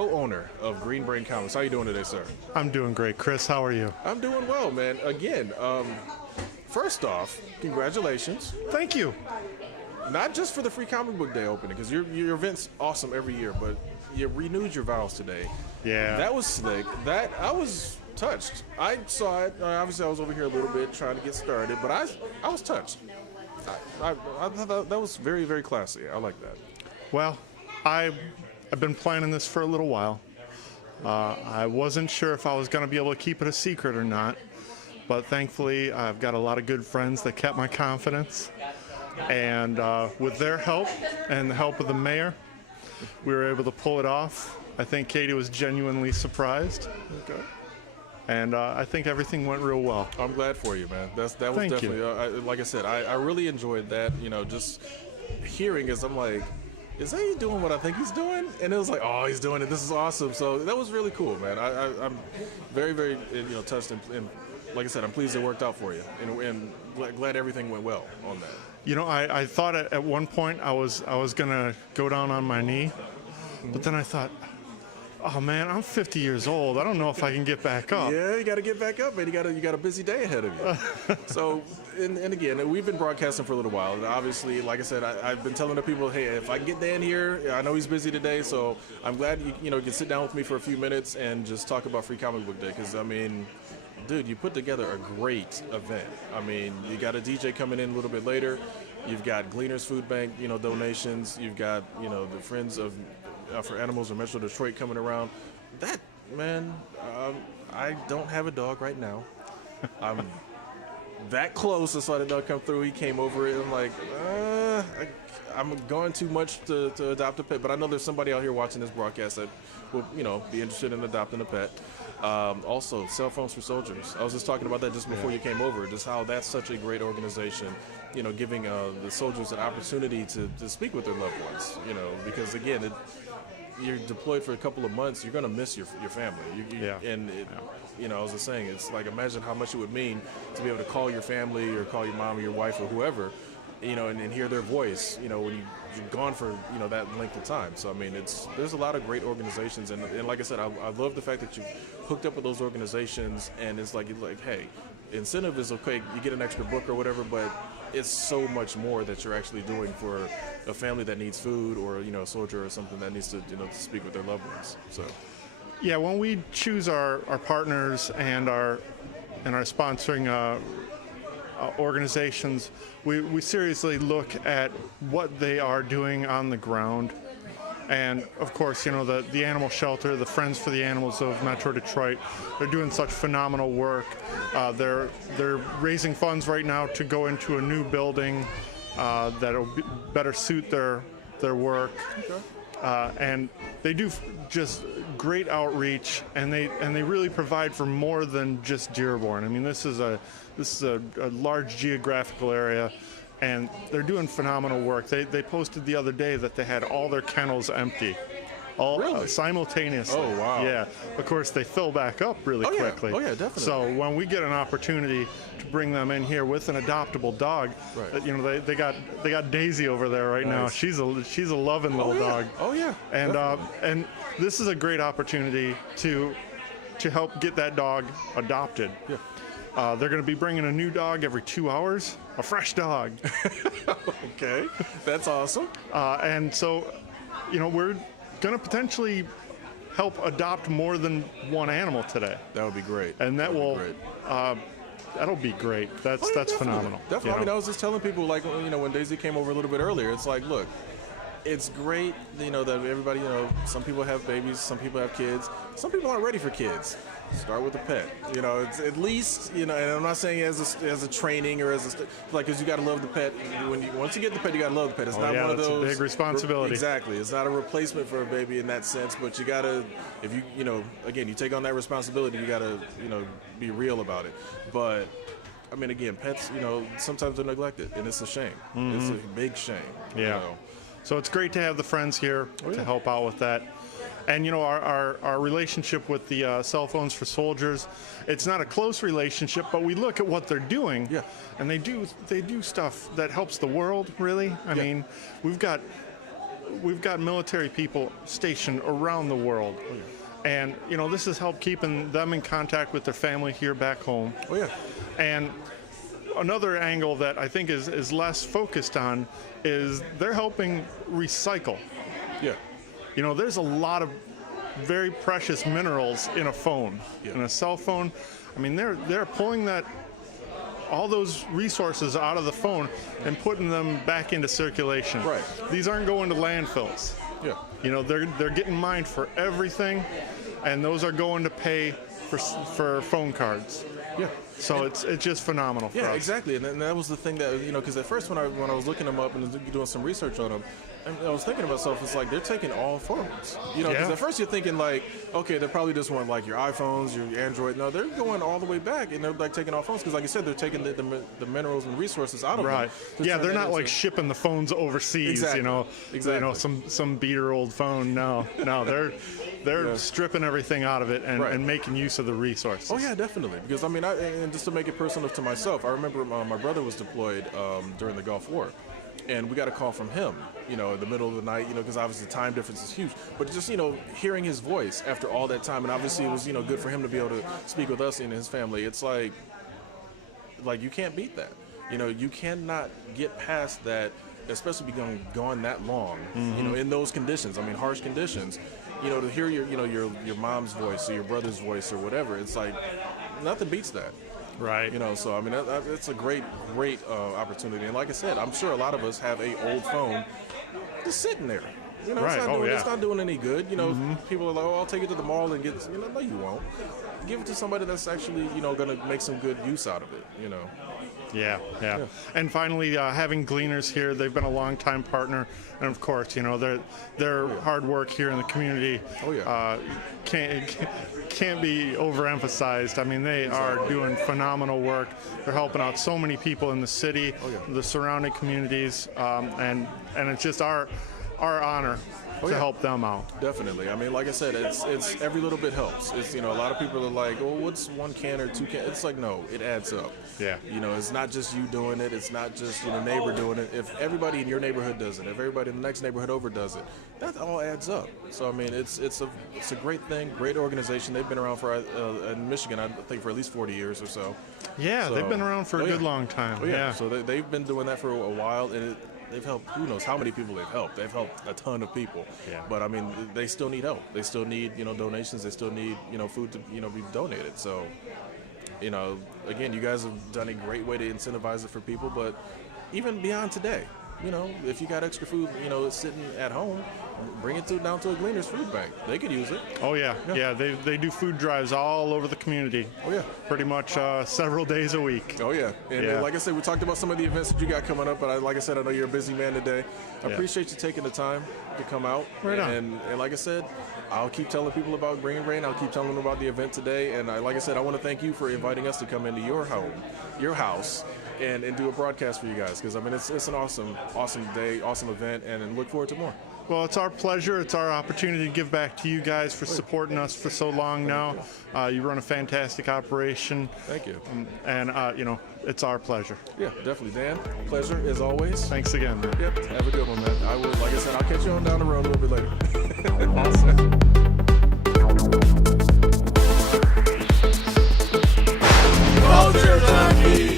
co-owner of Green Brain Comics. How you doing today, sir? I'm doing great. Chris, how are you? I'm doing well, man. Again, first off, congratulations. Thank you. Not just for the free comic book day opening, because your event's awesome every year, but you renewed your vows today. Yeah. That was slick. That I was touched. I saw it. Obviously, I was over here a little bit trying to get started, but I was touched. I thought that was very, very classy. I like that. Well, I've been planning this for a little while. I wasn't sure if I was going to be able to keep it a secret or not, but thankfully I've got a lot of good friends that kept my confidence. And with their help and the help of the mayor, we were able to pull it off. I think Katie was genuinely surprised. Okay. And I think everything went real well. I'm glad for you, man. That was Thank definitely, like I said, I really enjoyed that. You know, just hearing as I'm like, is he doing what I think he's doing? And it was like, oh, he's doing it. This is awesome. So that was really cool, man. I'm very, very, touched and like I said, I'm pleased it worked out for you, and glad everything went well on that. You know, I thought at one point I was gonna go down on my knee, but then I thought, oh man, I'm 50 years old. I don't know if I can get back up. Yeah, you got to get back up, man. You got a busy day ahead of you. So, and again, we've been broadcasting for a little while. And obviously, like I said, I've been telling the people, hey, if I can get Dan here, I know he's busy today, so I'm glad you can sit down with me for a few minutes and just talk about Free Comic Book Day. Because I mean, dude, you put together a great event. I mean, you got a DJ coming in a little bit later. You've got Gleaners Food Bank, donations. You've got the Friends of for Animals of Metro Detroit coming around. That, man, I don't have a dog right now. I'm that close. I saw the dog come through. He came over it. I'm like, I'm going too much to adopt a pet. But I know there's somebody out here watching this broadcast that will, be interested in adopting a pet. Also, Cell Phones for Soldiers. I was just talking about that just before you came over, just how that's such a great organization, giving the soldiers an opportunity to speak with their loved ones, because, again, you're deployed for a couple of months, you're going to miss your family. I was just saying, it's like, imagine how much it would mean to be able to call your family or call your mom or your wife or whoever, and hear their voice, when you're gone for, that length of time. So, I mean, there's a lot of great organizations. And like I said, I love the fact that you hooked up with those organizations, and it's like, hey, incentive is okay, you get an extra book or whatever, but it's so much more that you're actually doing for a family that needs food, or a soldier or something that needs to to speak with their loved ones. So yeah, when we choose our partners and our sponsoring organizations, we seriously look at what they are doing on the ground. And of course, the animal shelter, the Friends for the Animals of Metro Detroit, they're doing such phenomenal work. They're raising funds right now to go into a new building that'll better suit their work. Okay. And they do just great outreach, and they really provide for more than just Dearborn. I mean, this is a large geographical area. And they're doing phenomenal work. They posted the other day that they had all their kennels empty, really? Simultaneously. Oh, wow. Yeah. Of course, they fill back up really quickly. Oh, yeah, definitely. So when we get an opportunity to bring them in here with an adoptable dog, right. they got Daisy over there right now. She's a loving little dog. Oh, yeah. And this is a great opportunity to help get that dog adopted. Yeah. They're going to be bringing a new dog every 2 hours, a fresh dog. Okay, that's awesome. And so, we're going to potentially help adopt more than one animal today. That would be great. And that'll be great. That's phenomenal. Definitely. I mean, I was just telling people, like, when Daisy came over a little bit earlier, it's like, look, it's great, that everybody, some people have babies, some people have kids, some people aren't ready for kids. Start with a pet. It's at least, and I'm not saying as a training or because you got to love the pet. Once you get the pet, you got to love the pet. It's not one of those. It's a big responsibility. Exactly. It's not a replacement for a baby in that sense, but you got to, if again, you take on that responsibility, you got to, be real about it. But I mean, again, pets, sometimes they're neglected, and it's a shame. Mm-hmm. It's a big shame. Yeah. So it's great to have the friends here to help out with that. And our relationship with the Cell Phones for Soldiers, it's not a close relationship, but we look at what they're doing, and they do stuff that helps the world, really. I mean, we've got we've got military people stationed around the world. Oh, yeah. And, you know, this has helped keeping them in contact with their family here back home. Oh, yeah. And another angle that I think is less focused on is they're helping recycle. Yeah. You know, there's a lot of very precious minerals in a phone, in a cell phone. I mean, they're pulling all those resources out of the phone and putting them back into circulation. Right. These aren't going to landfills. Yeah. You know, they're getting mined for everything, and those are going to pay for phone cards. Yeah. So it's just phenomenal for us. Yeah, exactly. And that was the thing that, you know, because at first when I was looking them up and doing some research on them, I was thinking to myself, it's like they're taking all phones. You know, because at first you're thinking like, okay, they probably just want like your iPhones, your Android. No, they're going all the way back, and they're like taking all phones because, like you said, they're taking the minerals and resources out of them. Right. Yeah, they're not like shipping the phones overseas. Exactly. You know, Exactly. You know, some beater old phone. No, they're stripping everything out of it and making use of the resources. Oh yeah, definitely. Because I mean, and just to make it personal to myself, I remember my brother was deployed during the Gulf War, and we got a call from him, you know, in the middle of the night, you know, because obviously the time difference is huge. But just, you know, hearing his voice after all that time, and obviously it was, you know, good for him to be able to speak with us and his family. It's like you can't beat that. You know, you cannot get past that, especially being gone that long, you know, in those conditions. I mean, harsh conditions. You know, to hear your mom's voice or your brother's voice or whatever, it's like nothing beats that. Right. You know, so I mean, it's a great opportunity. And like I said, I'm sure a lot of us have a old phone just sitting there. You know, it's not doing any good. You know, people are like, oh, I'll take it to the mall and get, you know, no, you won't. Give it to somebody that's actually, you know, going to make some good use out of it, you know. Yeah. And finally, having Gleaners here, they've been a long-time partner, and of course, you know, their hard work here in the community can't be overemphasized. I mean, they are doing phenomenal work. They're helping out so many people in the city, the surrounding communities, and it's just our honor to help them out. Definitely. I mean, like I said, it's every little bit helps. It's, you know, a lot of people are like, oh, what's 1 can or 2 can? It's like, no, it adds up. Yeah. You know, it's not just you doing it. It's not just, you know, neighbor doing it. If everybody in your neighborhood does it, if everybody in the next neighborhood over does it, that all adds up. So, I mean, it's a great thing, great organization. They've been around for, in Michigan, I think, for at least 40 years or so. Yeah, so, they've been around for a good long time. Oh, yeah. So they've been doing that for a while, and they've helped, who knows how many people they've helped. They've helped a ton of people. Yeah. But I mean, they still need help. They still need, you know, donations. They still need, you know, food to, you know, be donated. So, you know, again, you guys have done a great way to incentivize it for people. But even beyond today, you know, if you got extra food, you know, sitting at home, bring it down to a Gleaners food bank. They could use it. Oh, yeah. They do food drives all over the community. Oh, yeah. Pretty much several days a week. Oh, yeah. And like I said, we talked about some of the events that you got coming up, but like I said, I know you're a busy man today. I appreciate you taking the time to come out. Right on. And like I said, I'll keep telling people about Green Rain. I'll keep telling them about the event today. And like I said, I want to thank you for inviting us to come into your home, your house, and do a broadcast for you guys. Because, I mean, it's an awesome day, awesome event, and look forward to more. Well, it's our pleasure. It's our opportunity to give back to you guys for supporting us for so long now. You run a fantastic operation. Thank you. And you know, it's our pleasure. Yeah, definitely. Dan, pleasure as always. Thanks again, man. Yep, have a good one, man. I will, like I said, I'll catch you on down the road a little bit later. Awesome. Culture Junkies!